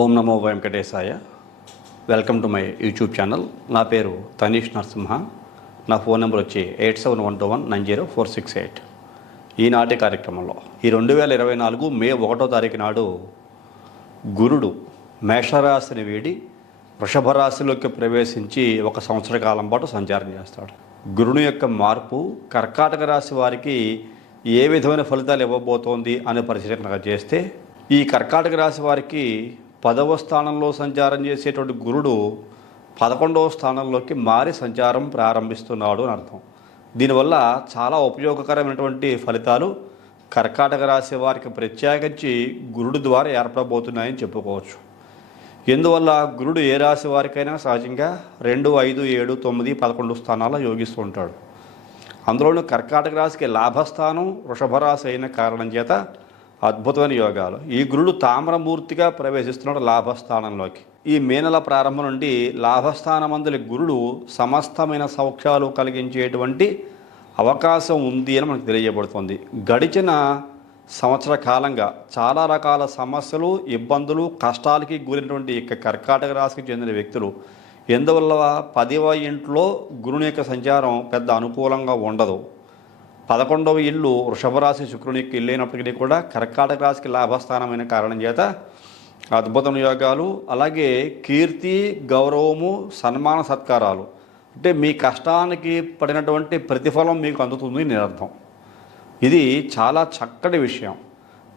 Om Namo Venkatesaya. Welcome to my YouTube channel. నా పేరు తనీష్ నరసింహ. నా ఫోన్ నెంబర్ వచ్చి 8712190468. ఈనాటి కార్యక్రమంలో ఈ 2024 మే 1వ తారీఖు నాడు గురుడు మేషరాశిని వీడి వృషభ రాశిలోకి ప్రవేశించి 1 సంవత్సర కాలం పాటు సంచారం చేస్తాడు. గురుని యొక్క మార్పు కర్కాటక రాశి వారికి ఏ విధమైన ఫలితాలు ఇవ్వబోతోంది అనే పరిశీలన చేస్తే, ఈ కర్కాటక రాశి వారికి 10వ స్థానంలో సంచారం చేసేటువంటి గురుడు 11వ స్థానంలోకి మారి సంచారం ప్రారంభిస్తున్నాడు అని అర్థం. దీనివల్ల చాలా ఉపయోగకరమైనటువంటి ఫలితాలు కర్కాటక రాశి వారికి ప్రత్యేకించి గురుడు ద్వారా ఏర్పడబోతున్నాయని చెప్పుకోవచ్చు. ఎందువల్ల గురుడు ఏ రాశి వారికైనా సహజంగా 2, 5, 7, 9, 11 స్థానాల్లో యోగిస్తూ ఉంటాడు. అందులోనూ కర్కాటక రాశికి లాభస్థానం వృషభ రాశి అయిన కారణం చేత అద్భుతమైన యోగాలు. ఈ గురుడు తామ్రమూర్తిగా ప్రవేశిస్తున్నాడు లాభస్థానంలోకి. ఈ మే నెల ప్రారంభం నుండి లాభస్థానమందులి గురుడు సమస్తమైన సౌఖ్యాలు కలిగించేటువంటి అవకాశం ఉంది అని మనకు తెలియజేయబడుతుంది. గడిచిన సంవత్సర కాలంగా చాలా రకాల సమస్యలు, ఇబ్బందులు, కష్టాలకి గురైనటువంటి కర్కాటక రాశికి చెందిన వ్యక్తులు ఎందువల్ల 10వ ఇంట్లో గురుని యొక్క సంచారం పెద్ద అనుకూలంగా ఉండదు. 11వ ఇల్లు వృషభ రాశి శుక్రునికి ఇల్లైనప్పటికీ కూడా కర్కాటక రాశికి లాభస్థానమైన కారణం చేత అద్భుతమైన యోగాలు, అలాగే కీర్తి, గౌరవము, సన్మాన సత్కారాలు, అంటే మీ కష్టానికి పడినటువంటి ప్రతిఫలం మీకు అందుతుంది అని అర్థం. ఇది చాలా చక్కటి విషయం.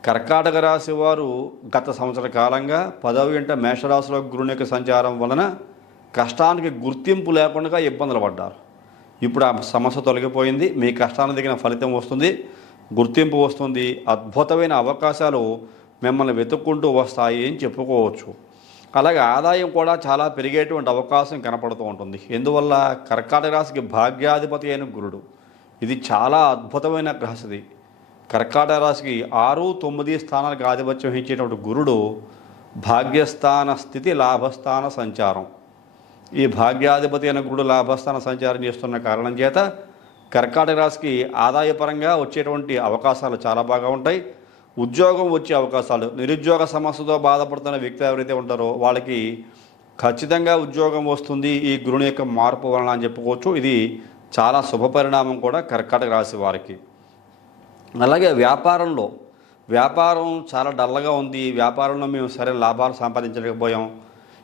కర్కాటక రాశి వారు గత సంవత్సర కాలంగా 10వ ఇంట మేషరాశిలో గురుని యొక్క సంచారం వలన కష్టానికి గుర్తింపు లేకుండా ఇబ్బందులు పడ్డారు. ఇప్పుడు ఆ సమస్య తొలగిపోయింది. మీ కష్టానికి తగిన ఫలితం వస్తుంది, గుర్తింపు వస్తుంది, అద్భుతమైన అవకాశాలు మిమ్మల్ని వెతుక్కుంటూ వస్తాయి అని చెప్పుకోవచ్చు. అలాగే ఆదాయం కూడా చాలా పెరిగేటువంటి అవకాశం కనపడుతూ ఉంటుంది. ఎందువల్ల కర్కాటక రాశికి భాగ్యాధిపతి అయిన గురుడు, ఇది చాలా అద్భుతమైన గ్రహస్థితి. కర్కాటక రాశికి 6, 9 స్థానాలకు ఆధిపత్యం వహించేటువంటి గురుడు భాగ్యస్థాన స్థితి, లాభస్థాన సంచారం. ఈ భాగ్యాధిపతి అయిన గురుడు లాభస్థాన సంచారం చేస్తున్న కారణం చేత కర్కాటక రాశికి ఆదాయపరంగా వచ్చేటువంటి అవకాశాలు చాలా బాగా ఉంటాయి. ఉద్యోగం వచ్చే అవకాశాలు, నిరుద్యోగ సమస్యతో బాధపడుతున్న వ్యక్తి ఎవరైతే ఉంటారో వాళ్ళకి ఖచ్చితంగా ఉద్యోగం వస్తుంది ఈ గురుని యొక్క మార్పు వలన అని చెప్పుకోవచ్చు. ఇది చాలా శుభపరిణామం కూడా కర్కాటక రాశి వారికి. అలాగే వ్యాపారం చాలా డల్గా ఉంది, వ్యాపారంలో మేము సరైన లాభాలు సంపాదించలేకపోయాం,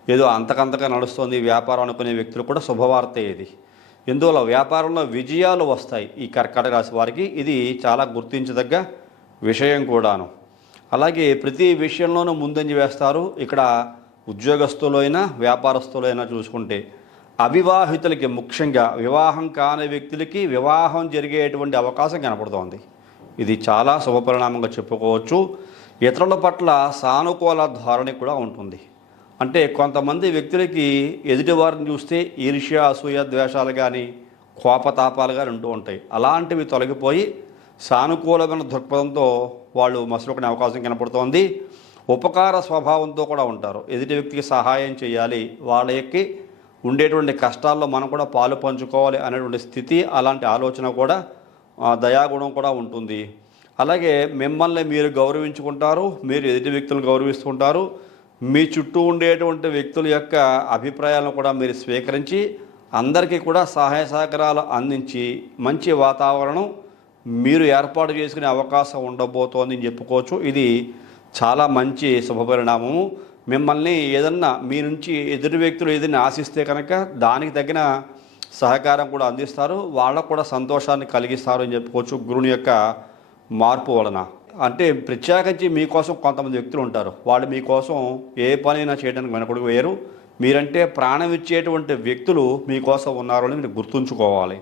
ఏదో అంతకంతగా నడుస్తుంది వ్యాపారం అనుకునే వ్యక్తులు కూడా శుభవార్త ఇది. ఎందువల్ల వ్యాపారంలో విజయాలు వస్తాయి ఈ కర్కాటక రాశి వారికి. ఇది చాలా గుర్తించదగ్గ విషయం కూడాను. అలాగే ప్రతి విషయంలోనూ ముందంజ వేస్తారు. ఇక్కడ ఉద్యోగస్తులైనా వ్యాపారస్తులైనా చూసుకుంటే అవివాహితులకి, ముఖ్యంగా వివాహం కాని వ్యక్తులకి వివాహం జరిగేటువంటి అవకాశం కనపడుతోంది. ఇది చాలా శుభపరిణామంగా చెప్పుకోవచ్చు. ఇతరుల పట్ల సానుకూల ధోరణి కూడా ఉంటుంది. అంటే కొంతమంది వ్యక్తులకి ఎదుటివారిని చూస్తే ఈర్ష్య, అసూయ, ద్వేషాలు కానీ కోపతాపాలు కానీ ఉంటూ ఉంటాయి. అలాంటివి తొలగిపోయి సానుకూలమైన దృక్పథంతో వాళ్ళు మసలుకునే అవకాశం కనపడుతోంది. ఉపకార స్వభావంతో కూడా ఉంటారు. ఎదుటి వ్యక్తికి సహాయం చేయాలి, వాళ్ళకి ఉండేటువంటి కష్టాల్లో మనం కూడా పాలు పంచుకోవాలి అనేటువంటి స్థితి, అలాంటి ఆలోచన కూడా, దయాగుణం కూడా ఉంటుంది. అలాగే మిమ్మల్ని మీరు గౌరవించుకుంటారు, మీరు ఎదుటి వ్యక్తులను గౌరవిస్తుంటారు. మీ చుట్టూ ఉండేటువంటి వ్యక్తుల యొక్క అభిప్రాయాలను కూడా మీరు స్వీకరించి అందరికీ కూడా సహాయ సహకారాలు అందించి మంచి వాతావరణం మీరు ఏర్పాటు చేసుకునే అవకాశం ఉండబోతోంది అని చెప్పుకోవచ్చు. ఇది చాలా మంచి శుభపరిణామము. మిమ్మల్ని ఏదన్నా మీ నుంచి ఎదుటి వ్యక్తులు ఏదైనా ఆశిస్తే కనుక దానికి తగిన సహకారం కూడా అందిస్తారు, వాళ్ళకు కూడా సంతోషాన్ని కలిగిస్తారు అని చెప్పుకోవచ్చు గురుని యొక్క మార్పు వలన. అంటే ప్రత్యేకించి మీకోసం కొంతమంది వ్యక్తులు ఉంటారు, వాళ్ళు మీకోసం ఏ పనైనా చేయడానికి వెనకడుగు వేయరు. మీరంటే ప్రాణం ఇచ్చేటువంటి వ్యక్తులు మీకోసం ఉన్నారు అని మీరు గుర్తుంచుకోవాలి.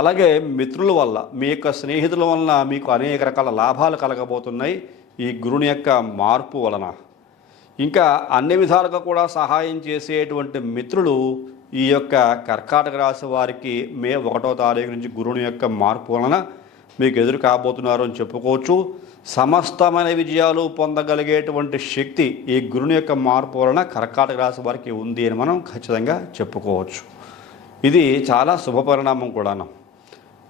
అలాగే మిత్రుల వల్ల, మీ యొక్క స్నేహితుల వలన మీకు అనేక రకాల లాభాలు కలగబోతున్నాయి ఈ గురుని యొక్క మార్పు వలన. ఇంకా అన్ని విధాలుగా కూడా సహాయం చేసేటువంటి మిత్రులు ఈ యొక్క కర్కాటక రాశి వారికి మే 1వ తారీఖు నుంచి గురుని యొక్క మార్పు వలన మీకు ఎదురు కాబోతున్నారు అని చెప్పుకోవచ్చు. సమస్తమైన విజయాలు పొందగలిగేటువంటి శక్తి ఈ గురుని యొక్క మార్పు వలన కర్కాటక రాశి వారికి ఉంది అని మనం ఖచ్చితంగా చెప్పుకోవచ్చు. ఇది చాలా శుభపరిణామం కూడాను.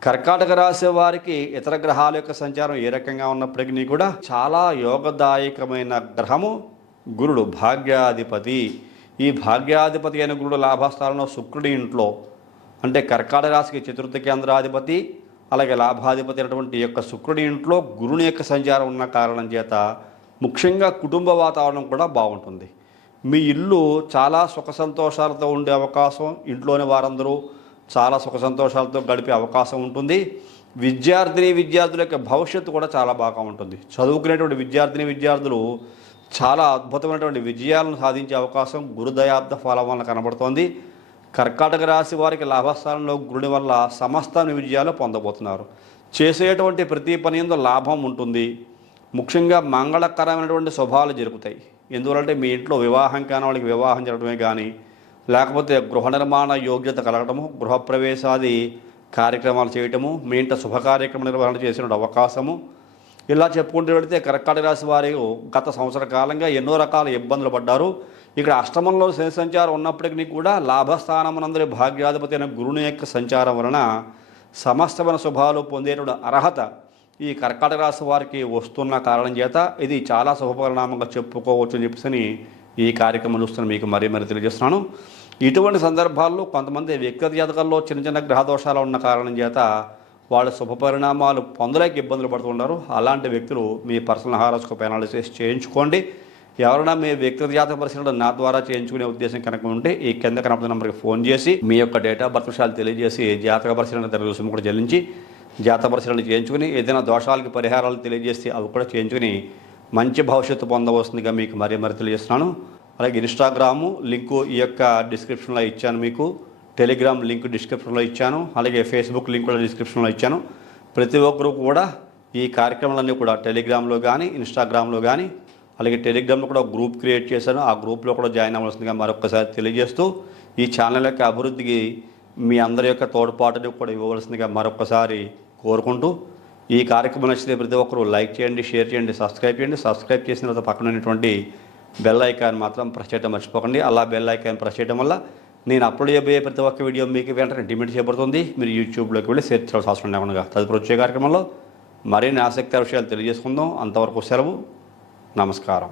కర్కాటక రాశి వారికి ఇతర గ్రహాల యొక్క సంచారం ఏ రకంగా ఉన్నప్పటికీ కూడా చాలా యోగదాయకమైన గ్రహము గురుడు భాగ్యాధిపతి. ఈ భాగ్యాధిపతి అయిన గురుడు లాభస్థానంలో శుక్రుడి ఇంట్లో అంటే కర్కాటక రాశికి చతుర్థ కేంద్రాధిపతి, అలాగే లాభాధిపతి అయినటువంటి యొక్క శుక్రుడి ఇంట్లో గురుని యొక్క సంచారం ఉన్న కారణం చేత ముఖ్యంగా కుటుంబ వాతావరణం కూడా బాగుంటుంది. మీ ఇల్లు చాలా సుఖ సంతోషాలతో ఉండే అవకాశం, ఇంట్లోని వారందరూ చాలా సుఖ సంతోషాలతో గడిపే అవకాశం ఉంటుంది. విద్యార్థుల యొక్క భవిష్యత్తు కూడా చాలా బాగా ఉంటుంది. చదువుకునేటువంటి విద్యార్థులు చాలా అద్భుతమైనటువంటి విజయాలను సాధించే అవకాశం గురుదయాబ్ద ఫలం వల్ల కనబడుతోంది. కర్కాటక రాశి వారికి లాభస్థానంలో గురుడి వల్ల సమస్త విజయాలు పొందబోతున్నారు. చేసేటువంటి ప్రతి పని యందు లాభం ఉంటుంది. ముఖ్యంగా మంగళకరమైనటువంటి శుభాలు జరుగుతాయి. ఎందువలంటే మీ ఇంట్లో వివాహం కాని వాళ్ళకి వివాహం జరగడమే కానీ, లేకపోతే గృహ నిర్మాణ యోగ్యత కలగడము, గృహప్రవేశాది కార్యక్రమాలు చేయటము, మీ ఇంట శుభ కార్యక్రమ నిర్వహణ చేసిన అవకాశము, ఇలా చెప్పుకుంటూ వెళితే కర్కాటక రాశి వారు గత సంవత్సర కాలంగా ఎన్నో రకాల ఇబ్బందులు పడ్డారు. ఇక్కడ అష్టమంలో శని సంచారం ఉన్నప్పటికీ కూడా లాభస్థానమునందరి భాగ్యాధిపతి అయిన గురుని యొక్క సంచారం వలన సమస్తమైన శుభాలు పొందేటువంటి అర్హత ఈ కర్కాటక రాశి వారికి వస్తున్న కారణం చేత ఇది చాలా శుభపరిణామంగా చెప్పుకోవచ్చు అని చెప్పేసి ఈ కార్యక్రమం చూస్తున్న మీకు మరీ తెలియజేస్తున్నాను. ఇటువంటి సందర్భాల్లో కొంతమంది వ్యక్తిగత జాతకాల్లో చిన్న గ్రహ దోషాలు ఉన్న కారణం చేత వాళ్ళ శుభపరిణామాలు పొందలేక ఇబ్బందులు పడుతున్నారు. అలాంటి వ్యక్తులు మీ పర్సనల్ హారోస్కోప్ అనాలిసిస్ చేయించుకోండి. ఎవరైనా మీ వ్యక్తిగత జాతక పరిశీలన నా ద్వారా చేయించుకునే ఉద్దేశం కనుక ఉంటే ఈ కింద కనపడుతున్న నెంబర్కి ఫోన్ చేసి మీ యొక్క డేట్ ఆఫ్ బర్త్ విషయాలు తెలియజేసి జాతక పరిశీలన రుసుము కూడా చెల్లించి జాతక పరిశీలన చేయించుకుని ఏదైనా దోషాలకి పరిహారాలు తెలియజేసి అవి కూడా చేయించుకుని మంచి భవిష్యత్తు పొందవలసిందిగా మీకు మరీ తెలియజేస్తున్నాను. అలాగే ఇన్స్టాగ్రాము లింకు ఈ యొక్క డిస్క్రిప్షన్లో ఇచ్చాను, మీకు టెలిగ్రామ్ లింక్ డిస్క్రిప్షన్లో ఇచ్చాను, అలాగే ఫేస్బుక్ లింక్ కూడా డిస్క్రిప్షన్లో ఇచ్చాను. ప్రతి ఒక్కరూ కూడా ఈ కార్యక్రమాలన్నీ కూడా టెలిగ్రామ్లో కానీ ఇన్స్టాగ్రామ్లో కానీ, అలాగే టెలిగ్రామ్లో కూడా గ్రూప్ క్రియేట్ చేశాను, ఆ గ్రూప్లో కూడా జాయిన్ అవ్వాల్సిందిగా మరొకసారి తెలియజేస్తూ ఈ ఛానల్ యొక్క అభివృద్ధికి మీ అందరి యొక్క తోడ్పాటుని కూడా ఇవ్వవలసిందిగా మరొకసారి కోరుకుంటూ ఈ కార్యక్రమం నచ్చితే ప్రతి ఒక్కరూ లైక్ చేయండి, షేర్ చేయండి, సబ్స్క్రైబ్ చేయండి. సబ్స్క్రైబ్ చేసిన తర్వాత పక్కన ఉన్నటువంటి బెల్ ఐకాన్ మాత్రం ప్రెస్ చేయడం మర్చిపోకండి. అలా బెల్ ఐకాన్ ప్రెస్ చేయడం వల్ల నేను అప్లోడ్ చేయబోయే ప్రతి ఒక్క వీడియో మీకు వెంటనే ఇంటిమేట్ చేయబడుతుంది. మీరు యూట్యూబ్లోకి వెళ్ళి సెర్చ్ చేయాల్సిన అవసరం లేకుండా తదుపరి వచ్చే కార్యక్రమంలో మరిన్ని ఆసక్తికర విషయాలు తెలియజేసుకుందాం. అంతవరకు సెలవు. నమస్కారం.